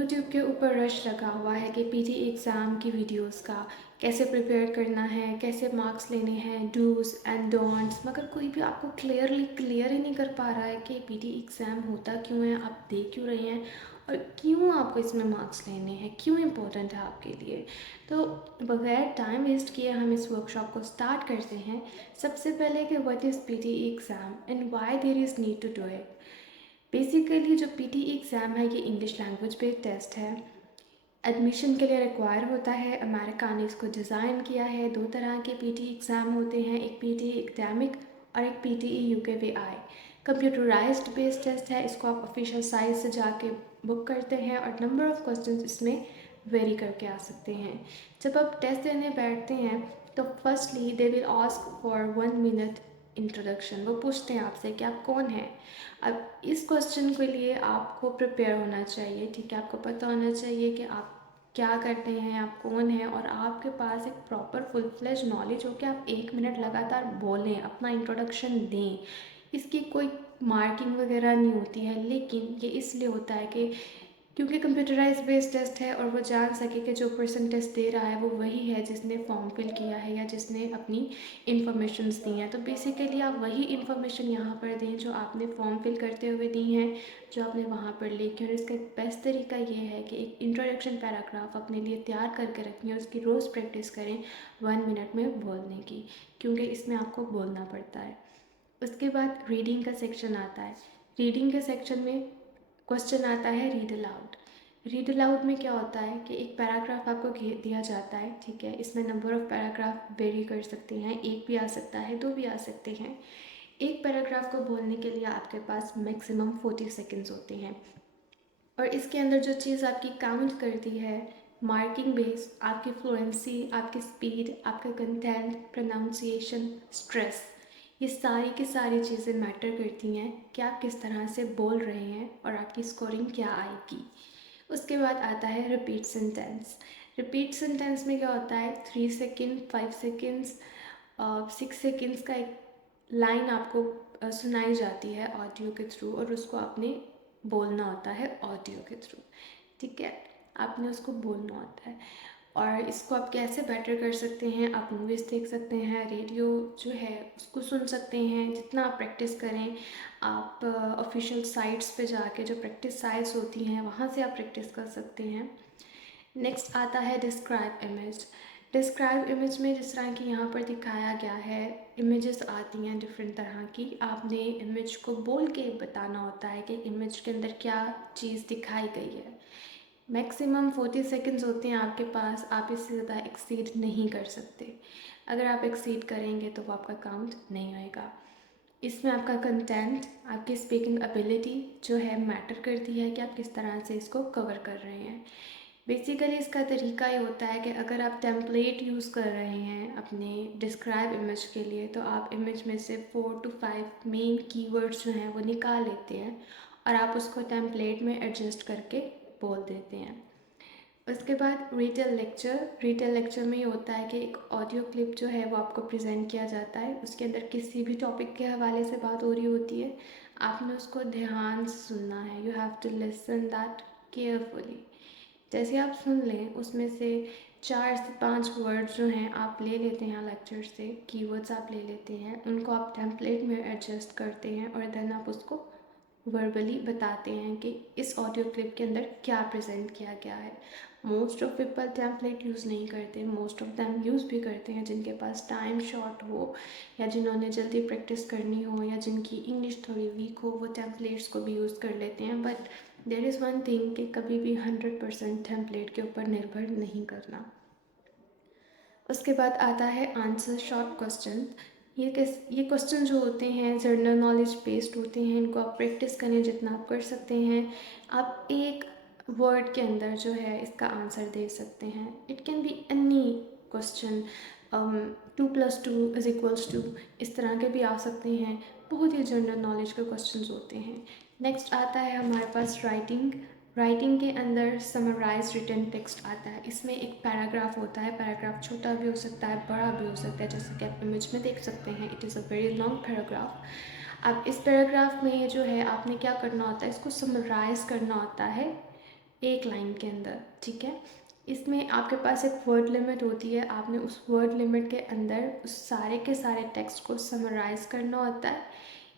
YouTube के ऊपर rush लगा हुआ है कि पीटी एग्ज़ाम की वीडियोस का कैसे प्रिपेयर करना है, कैसे मार्क्स लेने हैं, डूज़ एंड डोंट्स, मगर कोई भी आपको क्लियर ही नहीं कर पा रहा है कि पीटी एग्ज़ाम होता क्यों है, आप दे क्यों रहे हैं और क्यों आपको इसमें मार्क्स लेने हैं, क्यों इम्पोर्टेंट है आपके लिए। तो बगैर टाइम वेस्ट किए हम इस वर्कशॉप को स्टार्ट करते हैं। सबसे पहले कि what is PT exam and why there is need to do it. Basically जो पीटी एग्ज़ाम है ये इंग्लिश लैंग्वेज पे टेस्ट है। एडमिशन के लिए रिक्वायर होता है। अमेरिका ने इसको डिज़ाइन किया है। दो तरह के पीटी एग्ज़ाम होते हैं, एक पीटी एकेडमिक और एक पीटीई यूकेवीआई। कंप्यूटराइज्ड बेस्ड टेस्ट है, इसको आप ऑफिशियल साइट से जाके बुक करते हैं और नंबर ऑफ़ क्वेश्चंस इसमें वेरी करके आ सकते हैं। जब आप टेस्ट देने बैठते हैं तो firstly they will ask for 1 minute introduction. वो पूछते हैं आपसे कि आप कौन हैं। अब इस क्वेश्चन के लिए आपको प्रिपेयर होना चाहिए, ठीक है। आपको पता होना चाहिए कि आप क्या करते हैं, आप कौन हैं, और आपके पास एक प्रॉपर फुल फ्लेज नॉलेज हो कि आप 1 मिनट लगातार बोलें, अपना इंट्रोडक्शन दें। इसकी कोई मार्किंग वगैरह नहीं होती है, लेकिन ये इसलिए होता है कि क्योंकि कंप्यूटराइज बेस्ड टेस्ट है और वो जान सके कि जो पर्सन टेस्ट दे रहा है वो वही है जिसने फॉर्म फिल किया है या जिसने अपनी इन्फॉर्मेशंस दी हैं। तो बेसिकली आप वही इन्फॉर्मेशन यहाँ पर दें जो आपने फॉर्म फिल करते हुए दी हैं, जो आपने वहाँ पर लिखी। और इसका एक बेस्ट तरीका ये है कि एक इंट्रोडक्शन पैराग्राफ अपने लिए तैयार करके रखें और उसकी रोज़ प्रैक्टिस करें 1 मिनट में बोलने की, क्योंकि इसमें आपको बोलना पड़ता है। उसके बाद रीडिंग का सेक्शन आता है। रीडिंग के सेक्शन में क्वेश्चन आता है रीड अलाउड। रीड अलाउड में क्या होता है कि एक पैराग्राफ आपको दिया जाता है, ठीक है। इसमें नंबर ऑफ़ पैराग्राफ वेरी कर सकते हैं, एक भी आ सकता है, दो भी आ सकते हैं। एक पैराग्राफ को बोलने के लिए आपके पास मैक्सिमम 40 सेकेंड्स होते हैं और इसके अंदर जो चीज़ आपकी काउंट करती है, मार्किंग बेस, आपकी फ्लुएंसी, आपकी स्पीड, आपका कंटेंट, प्रोनाउंसिएशन, स्ट्रेस, ये सारी की सारी चीज़ें मैटर करती हैं कि आप किस तरह से बोल रहे हैं और आपकी स्कोरिंग क्या आएगी। उसके बाद आता है रिपीट सेंटेंस। रिपीट सेंटेंस में क्या होता है, 3 सेकेंड, 5 सेकेंड्स, 6 सेकेंड्स का एक लाइन आपको सुनाई जाती है ऑडियो के थ्रू और उसको आपने बोलना होता है ऑडियो के थ्रू, ठीक है। आपने उसको बोलना होता है और इसको आप कैसे बेटर कर सकते हैं, आप मूवीज़ देख सकते हैं, रेडियो जो है उसको सुन सकते हैं। जितना आप प्रैक्टिस करें, आप ऑफिशियल साइट्स पे जाके जो प्रैक्टिस साइट्स होती हैं वहाँ से आप प्रैक्टिस कर सकते हैं। नेक्स्ट आता है डिस्क्राइब इमेज। डिस्क्राइब इमेज में जिस तरह की यहाँ पर दिखाया गया है, इमेजेस आती हैं डिफरेंट तरह की। आपने इमेज को बोल के बताना होता है कि इमेज के अंदर क्या चीज़ दिखाई गई है। मैक्सिमम 40 सेकेंड्स होते हैं आपके पास, आप इससे ज़्यादा एक्सीड नहीं कर सकते। अगर आप एक्सीड करेंगे तो वो आपका काउंट नहीं होएगा। इसमें आपका कंटेंट, आपकी स्पीकिंग एबिलिटी जो है मैटर करती है कि आप किस तरह से इसको कवर कर रहे हैं। बेसिकली इसका तरीका ये होता है कि अगर आप टेम्पलेट यूज़ कर रहे हैं अपने डिस्क्राइब इमेज के लिए, तो आप इमेज में से 4 to 5 मेन कीवर्ड्स जो हैं वो निकाल लेते हैं और आप उसको टेम्पलेट में एडजस्ट करके बोल देते हैं। उसके बाद रिटेल लेक्चर। रिटेल लेक्चर में ये होता है कि एक ऑडियो क्लिप जो है वो आपको प्रेजेंट किया जाता है। उसके अंदर किसी भी टॉपिक के हवाले से बात हो रही होती है, आपने उसको ध्यान से सुनना है। You have to listen that carefully. जैसे आप सुन लें, उसमें से 4 से 5 वर्ड जो हैं आप ले लेते हैं लेक्चर से, कीवर्ड्स आप ले लेते हैं, उनको आप टेम्पलेट में एडजस्ट करते हैं और देन आप उसको वर्बली बताते हैं कि इस ऑडियो क्लिप के अंदर क्या प्रेजेंट किया गया है। Most of people template use नहीं करते, मोस्ट ऑफ देम यूज़ भी करते हैं जिनके पास टाइम शॉर्ट हो या जिन्होंने जल्दी प्रैक्टिस करनी हो या जिनकी इंग्लिश थोड़ी वीक हो, वो टेम्पलेट्स को भी यूज़ कर लेते हैं। But there is one thing कि कभी भी 100% टेम्पलेट के ऊपर निर्भर नहीं करना। उसके बाद आता है आंसर शॉर्ट क्वेश्चन। ये क्वेश्चन जो होते हैं जनरल नॉलेज बेस्ड होते हैं, इनको आप प्रैक्टिस करें जितना आप कर सकते हैं। आप एक वर्ड के अंदर जो है इसका आंसर दे सकते हैं। It can be any question, 2+2=2, इस तरह के भी आ सकते हैं। बहुत ही जनरल नॉलेज के क्वेश्चन होते हैं। नेक्स्ट आता है हमारे पास राइटिंग। राइटिंग के अंदर समराइज रिटन टेक्स्ट आता है। इसमें एक पैराग्राफ होता है। पैराग्राफ छोटा भी हो सकता है, बड़ा भी हो सकता है, जैसे कि आप इमेज में देख सकते हैं। It is a very long paragraph. अब इस पैराग्राफ में जो है आपने क्या करना होता है, इसको समराइज़ करना होता है एक लाइन के अंदर, ठीक है। इसमें आपके पास एक वर्ड लिमिट होती है, आपने उस वर्ड लिमिट के अंदर उस सारे के सारे टेक्स्ट को समराइज़ करना होता है।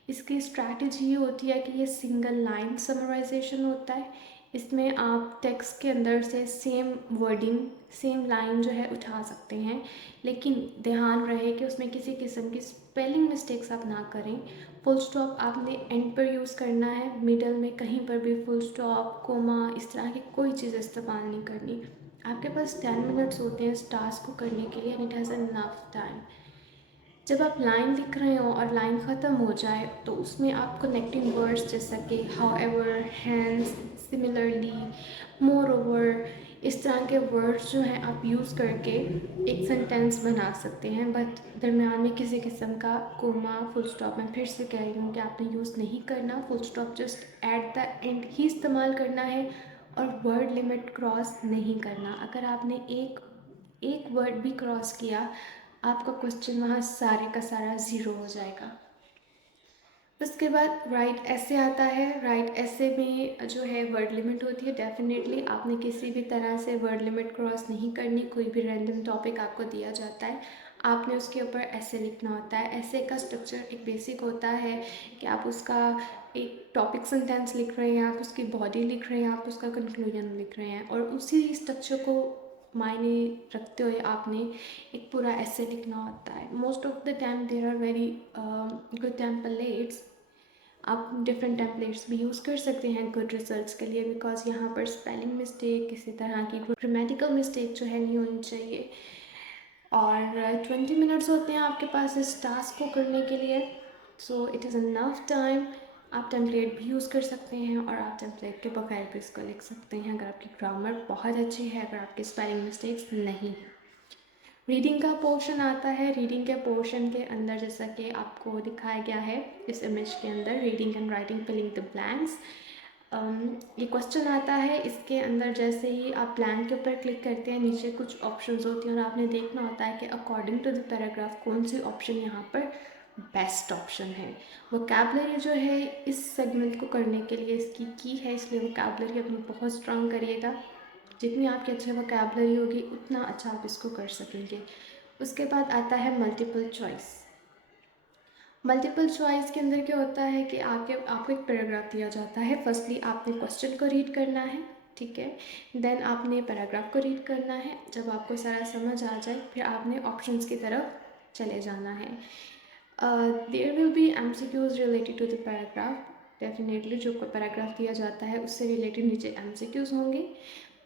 इसकी स्ट्रैटेजी ये होती है कि ये सिंगल लाइन समराइजेशन होता है। इसमें आप टेक्स्ट के अंदर से सेम वर्डिंग, सेम लाइन जो है उठा सकते हैं, लेकिन ध्यान रहे कि उसमें किसी किस्म की स्पेलिंग मिस्टेक्स आप ना करें। फुल स्टॉप आपने एंड पर यूज़ करना है, मिडल में कहीं पर भी फुल स्टॉप, कोमा, इस तरह की कोई चीज़ इस्तेमाल नहीं करनी। आपके पास 10 मिनट्स होते हैं इस टास्क को करने के लिए, and it has enough time. जब आप लाइन लिख रहे हो और लाइन ख़त्म हो जाए तो उसमें आप कनेक्टिंग वर्ड्स जैसा कि however, hence, similarly, moreover, इस तरह के वर्ड्स जो हैं आप यूज़ करके एक सेंटेंस बना सकते हैं, बट दरम्यान में किसी किस्म का कोमा, फुल स्टॉप, मैं फिर से कह रही हूँ कि आपने यूज़ नहीं करना। Full stop just at the and he इस्तेमाल करना है, और वर्ड लिमिट क्रॉस नहीं करना। अगर आपने एक एक वर्ड भी क्रॉस किया, आपका क्वेश्चन वहाँ सारे का सारा ज़ीरो हो जाएगा। उसके बाद राइट ऐसे आता है। राइट ऐसे में जो है वर्ड लिमिट होती है। डेफिनेटली आपने किसी भी तरह से वर्ड लिमिट क्रॉस नहीं करनी। कोई भी रैंडम टॉपिक आपको दिया जाता है, आपने उसके ऊपर ऐसे लिखना होता है। ऐसे का स्ट्रक्चर एक बेसिक होता है कि आप उसका एक टॉपिक सेंटेंस लिख रहे हैं, आप उसकी बॉडी लिख रहे हैं, आप उसका कंक्लूजन लिख रहे हैं, और उसी स्ट्रक्चर को मायने रखते हुए आपने एक पूरा ऐसे लिखना होता है। Most of the time there are very good templates. आप डिफरेंट टेम्पलेट्स भी यूज़ कर सकते हैं गुड रिजल्ट्स के लिए, बिकॉज यहाँ पर स्पेलिंग मिस्टेक, किसी तरह की ग्रामेटिकल मिस्टेक जो है नहीं होनी चाहिए। और 20 मिनट्स होते हैं आपके पास इस टास्क को करने के लिए, so it is enough time. आप टेम्पलेट भी यूज़ कर सकते हैं, और आप टेम्पलेट के बगैर भी इसको लिख सकते हैं अगर आपकी ग्रामर बहुत अच्छी है, अगर आपकी स्पेलिंग मिस्टेक्स नहीं है। रीडिंग का पोर्शन आता है। रीडिंग के पोर्शन के अंदर जैसा कि आपको दिखाया गया है इस इमेज के अंदर, reading and writing filling the blanks, ये क्वेश्चन आता है। इसके अंदर जैसे ही आप ब्लैंक के ऊपर क्लिक करते हैं, नीचे कुछ ऑप्शंस होती हैं, और आपने देखना होता है कि अकॉर्डिंग टू द पैराग्राफ कौन सी ऑप्शन यहाँ पर बेस्ट ऑप्शन है। वोकैबलरी जो है इस सेगमेंट को करने के लिए इसकी की है, इसलिए वोकैबलरी अपनी बहुत स्ट्रांग करिएगा। जितनी आपकी अच्छी वोकैबलरी होगी उतना अच्छा आप इसको कर सकेंगे। उसके बाद आता है मल्टीपल चॉइस। मल्टीपल चॉइस के अंदर क्या होता है कि आपको एक पैराग्राफ दिया जाता है। फर्स्टली आपने क्वेश्चन को रीड करना है, ठीक है। देन आपने पैराग्राफ को रीड करना है। जब आपको सारा समझ आ जाए, फिर आपने ऑप्शंस की तरफ चले जाना है। There will be MCQs related to the paragraph. Definitely जो पैराग्राफ दिया जाता है उससे रिलेटेड नीचे MCQs होंगे।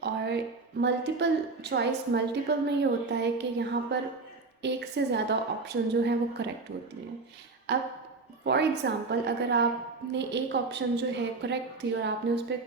और मल्टीपल चॉइस, मल्टीपल में ये होता है कि यहाँ पर एक से ज़्यादा ऑप्शन जो है वो करेक्ट होती हैं। अब फॉर एग्ज़ाम्पल अगर आपने एक ऑप्शन जो है करेक्ट थी और आपने उस पर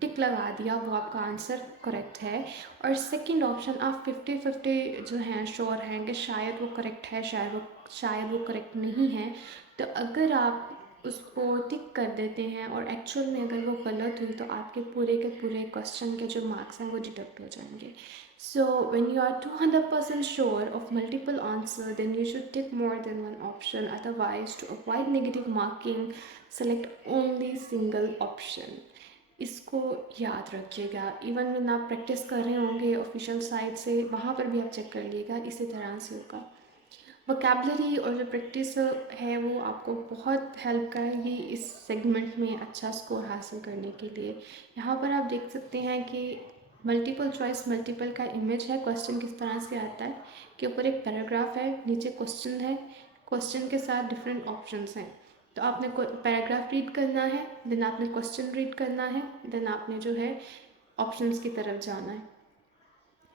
टिक लगा दिया, वो आपका आंसर करेक्ट है, और सेकंड ऑप्शन आप 50-50 जो हैं श्योर हैं कि शायद वो करेक्ट है, शायद वो करेक्ट नहीं है, तो अगर आप उसको टिक कर देते हैं और एक्चुअल में अगर वो गलत हुई, तो आपके पूरे के पूरे क्वेश्चन के जो मार्क्स हैं वो डिडक्ट हो जाएंगे। So when you are 200% sure of multiple answer, then you should tick more than one option. Otherwise, to avoid negative marking, select only single option. इसको याद रखिएगा। इवन when आप प्रैक्टिस कर रहे होंगे ऑफिशियल साइट से, वहाँ पर भी आप चेक कर लीजिएगा, इसी तरह से होगा। वोकैबलरी और जो प्रैक्टिस है वो आपको बहुत हेल्प करेगी इस सेगमेंट में अच्छा स्कोर हासिल करने के लिए। यहाँ पर आप देख सकते हैं कि मल्टीपल चॉइस मल्टीपल का इमेज है। क्वेश्चन किस तरह से आता है कि ऊपर एक पैराग्राफ है, नीचे क्वेश्चन है, क्वेश्चन के साथ डिफरेंट ऑप्शंस हैं। तो आपने पैराग्राफ रीड करना है, देन आपने क्वेश्चन रीड करना है, देन आपने जो है ऑप्शंस की तरफ जाना है।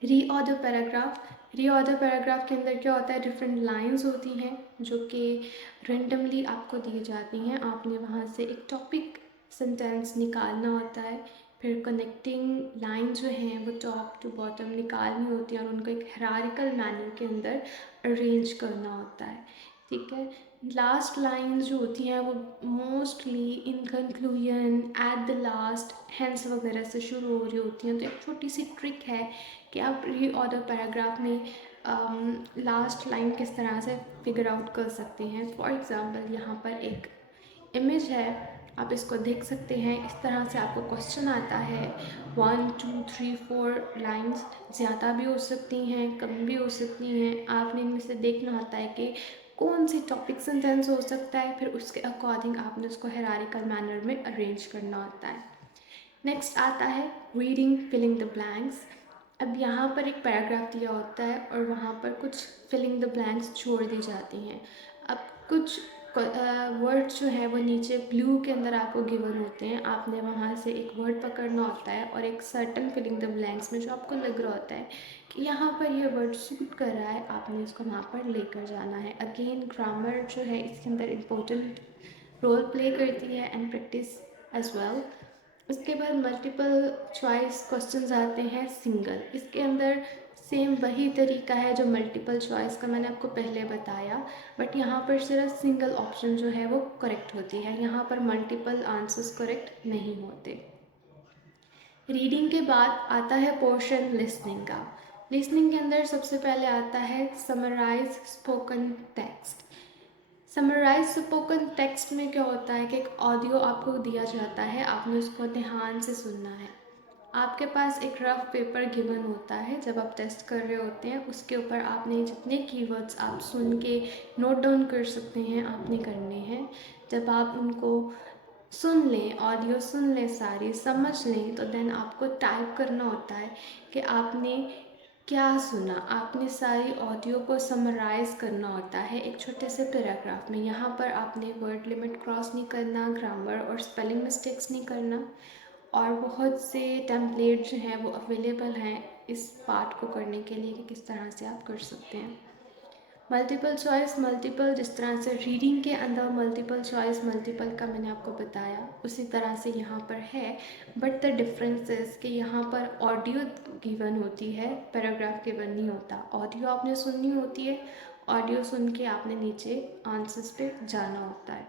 Reorder paragraph. रीऑर्डर पैराग्राफ के अंदर क्या होता है, डिफरेंट लाइंस होती हैं जो कि रेंडमली आपको दी जाती हैं। आपने वहाँ से एक टॉपिक सेंटेंस निकालना होता है, फिर कनेक्टिंग लाइन जो हैं वो टॉप टू बॉटम निकालनी होती है और उनको एक हायरार्किकल मैनर के अंदर अरेंज करना होता है, ठीक है। लास्ट लाइन जो होती हैं वो mostly in conclusion, at the last, hence वगैरह से शुरू हो रही होती हैं। तो एक छोटी सी ट्रिक है कि आप रीऑर्डर पैराग्राफ में लास्ट लाइन किस तरह से फिगर आउट कर सकते हैं। फॉर एग्ज़ाम्पल यहाँ पर एक इमेज है आप इसको देख सकते हैं। इस तरह से आपको क्वेश्चन आता है, 1 2 3 4 लाइंस, ज़्यादा भी हो सकती हैं, कम भी हो सकती हैं। आपने इनमें से देखना होता है कि कौन सी टॉपिक सेंटेंस हो सकता है, फिर उसके अकॉर्डिंग आपने उसको हायरार्किकल मैनर में अरेंज करना होता है। नेक्स्ट आता है रीडिंग फिलिंग द ब्लैंक्स। अब यहाँ पर एक पैराग्राफ दिया होता है और वहाँ पर कुछ फिलिंग द ब्लैंक्स छोड़ दी जाती हैं। अब कुछ वर्ड्स जो है वो नीचे ब्लू के अंदर आपको गिवन होते हैं, आपने वहाँ से एक वर्ड पकड़ना होता है और एक सर्टन फिलिंग द ब्लैंक्स में जो आपको लग रहा होता है कि यहाँ पर ये वर्ड सूट कर रहा है, आपने इसको वहाँ पर लेकर जाना है। अगेन ग्रामर जो है इसके अंदर इम्पोर्टेंट रोल प्ले करती है एंड प्रैक्टिस एज वेल। उसके बाद मल्टीपल चॉइस क्वेश्चंस आते हैं सिंगल। इसके अंदर सेम वही तरीका है जो मल्टीपल चॉइस का मैंने आपको पहले बताया, बट यहाँ पर सिर्फ सिंगल ऑप्शन जो है वो करेक्ट होती है, यहाँ पर मल्टीपल आंसर्स करेक्ट नहीं होते। रीडिंग के बाद आता है पोर्शन लिसनिंग का। लिसनिंग के अंदर सबसे पहले आता है summarize spoken text. Summarize spoken text में क्या होता है कि एक ऑडियो आपको दिया जाता है, आपने उसको ध्यान से सुनना है। आपके पास एक रफ पेपर गिवन होता है, जब आप टेस्ट कर रहे होते हैं उसके ऊपर आपने जितने कीवर्ड्स आप सुन के नोट डाउन कर सकते हैं आपने करने हैं। जब आप उनको सुन लें, ऑडियो सुन लें, सारी समझ लें, तो देन आपको टाइप करना होता है कि आपने क्या सुना। आपने सारी ऑडियो को समराइज़ करना होता है एक छोटे से पैराग्राफ में। यहाँ पर आपने वर्ड लिमिट क्रॉस नहीं करना, ग्रामर और स्पेलिंग मिस्टेक्स नहीं करना, और बहुत से टेम्पलेट जो हैं वो अवेलेबल हैं इस पार्ट को करने के लिए कि किस तरह से आप कर सकते हैं। मल्टीपल चॉइस, मल्टीपल जिस तरह से रीडिंग के अंदर मल्टीपल चॉइस मल्टीपल का मैंने आपको बताया, उसी तरह से यहाँ पर है, बट द डिफरेंस इज कि यहाँ पर ऑडियो गिवन होती है, पैराग्राफ गिवन नहीं होता। ऑडियो आपने सुननी होती है, ऑडियो सुन के आपने नीचे आंसर्स पे जाना होता है।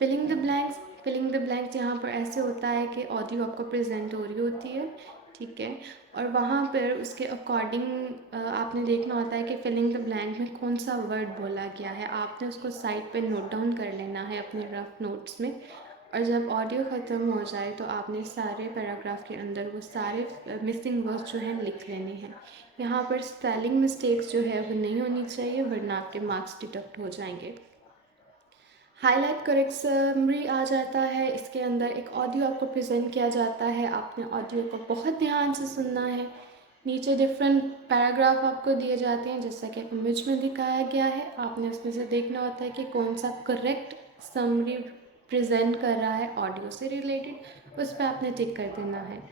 Filling the blanks, filling the blanks यहाँ पर ऐसे होता है कि ऑडियो आपको प्रेजेंट हो रही होती है, ठीक है, और वहाँ पर उसके अकॉर्डिंग आपने देखना होता है कि फिलिंग द ब्लैंक में कौन सा वर्ड बोला गया है, आपने उसको साइड पे नोट डाउन कर लेना है अपने रफ नोट्स में। और जब ऑडियो ख़त्म हो जाए तो आपने सारे पैराग्राफ के अंदर वो सारे मिसिंग वर्ड्स जो हैं लिख लेने हैं। यहाँ पर स्पेलिंग मिस्टेक्स जो है वो नहीं होनी चाहिए, वरना आपके मार्क्स डिडक्ट हो जाएंगे। हाईलाइट करेक्ट समरी आ जाता है, इसके अंदर एक ऑडियो आपको प्रेजेंट किया जाता है, आपने ऑडियो को बहुत ध्यान से सुनना है। नीचे डिफरेंट पैराग्राफ आपको दिए जाते हैं जैसा कि इमेज में दिखाया गया है, आपने उसमें से देखना होता है कि कौन सा करेक्ट समरी प्रेजेंट कर रहा है ऑडियो से रिलेटेड, उस पर आपने टिक कर देना है।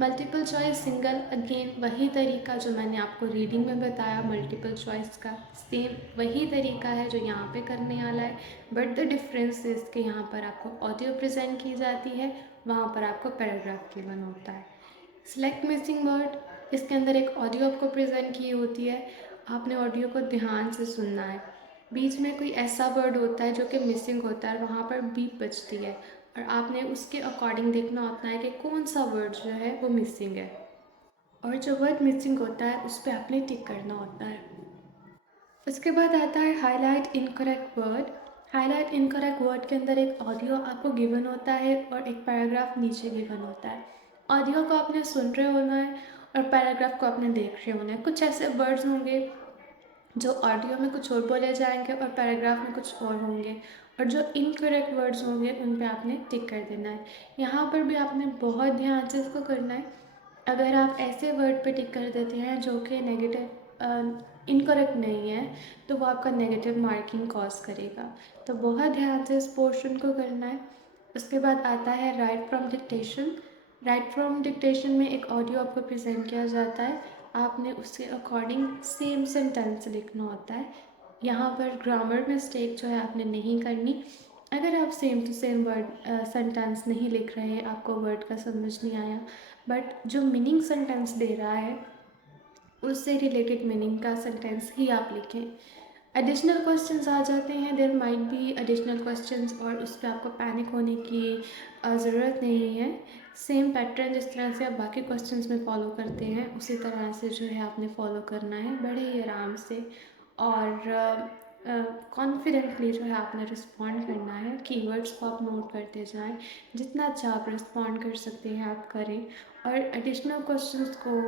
मल्टीपल चॉइस सिंगल, अगेन वही तरीका जो मैंने आपको रीडिंग में बताया मल्टीपल चॉइस का, सेम वही तरीका है जो यहाँ पे करने वाला है, बट द डिफरेंस इज कि यहाँ पर आपको ऑडियो प्रेजेंट की जाती है, वहाँ पर आपको पैराग्राफ गिवन होता है। सिलेक्ट मिसिंग वर्ड, इसके अंदर एक ऑडियो आपको प्रेजेंट की होती है, आपने ऑडियो को ध्यान से सुनना है। बीच में कोई ऐसा वर्ड होता है जो कि मिसिंग होता है, वहाँ पर बीप बजती है, और आपने उसके अकॉर्डिंग देखना होता है कि कौन सा वर्ड जो है वो मिसिंग है, और जो वर्ड मिसिंग होता है उस पर आपने टिक करना होता है। उसके बाद आता है highlight incorrect word. Highlight incorrect word के अंदर एक ऑडियो आपको गिवन होता है और एक पैराग्राफ नीचे गिवन होता है। ऑडियो को आपने सुन रहे होना है और पैराग्राफ को आपने देख रहे होना है। कुछ ऐसे वर्ड्स होंगे जो ऑडियो में कुछ और बोले जाएंगे और पैराग्राफ में कुछ और होंगे, और जो इनकरेक्ट वर्ड्स होंगे उन पे आपने टिक कर देना है। यहाँ पर भी आपने बहुत ध्यान से इसको करना है। अगर आप ऐसे वर्ड पे टिक कर देते हैं जो कि नेगेटिव इनकरेक्ट नहीं है, तो वो आपका नेगेटिव मार्किंग कॉज करेगा, तो बहुत ध्यान से इस पोर्शन को करना है। उसके बाद आता है right from dictation. Right from dictation में एक ऑडियो आपको प्रेजेंट किया जाता है, आपने उसके अकॉर्डिंग सेम सेंटेंस लिखना होता है। यहाँ पर ग्रामर मिस्टेक जो है आपने नहीं करनी। अगर आप same to same word sentence नहीं लिख रहे, आपको वर्ड का समझ नहीं आया, बट जो मीनिंग सेंटेंस दे रहा है उससे रिलेटेड मीनिंग का सेंटेंस ही आप लिखें। एडिशनल क्वेश्चंस आ जाते हैं, there might be additional questions, और उस पर आपको पैनिक होने की ज़रूरत नहीं है। सेम पैटर्न जिस तरह से आप बाकी क्वेश्चंस में फॉलो करते हैं उसी तरह से जो है आपने फॉलो करना है, बड़े ही आराम से। और कॉन्फिडेंटली जो है आपने रिस्पॉन्ड करना है। कीवर्ड्स को आप नोट करते जाएँ, जितना अच्छा आप रिस्पॉन्ड कर सकते हैं आप करें। और एडिशनल क्वेश्चंस को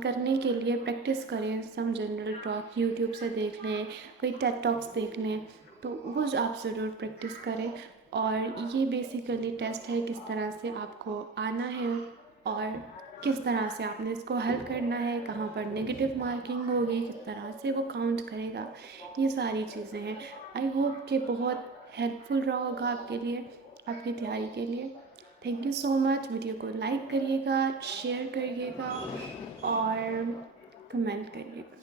करने के लिए प्रैक्टिस करें। सम जनरल टॉक यूट्यूब से देख लें, कोई टेड टॉक्स देख लें, तो वो जो आप ज़रूर प्रैक्टिस करें। और ये बेसिकली टेस्ट है किस तरह से आपको आना है और किस तरह से आपने इसको हल करना है, कहाँ पर नेगेटिव मार्किंग होगी, किस तरह से वो काउंट करेगा, ये सारी चीज़ें हैं। आई होप कि बहुत हेल्पफुल रहा होगा आपके लिए, आपकी तैयारी के लिए। Thank you so much. Video को लाइक करिएगा, शेयर करिएगा और कमेंट करिएगा।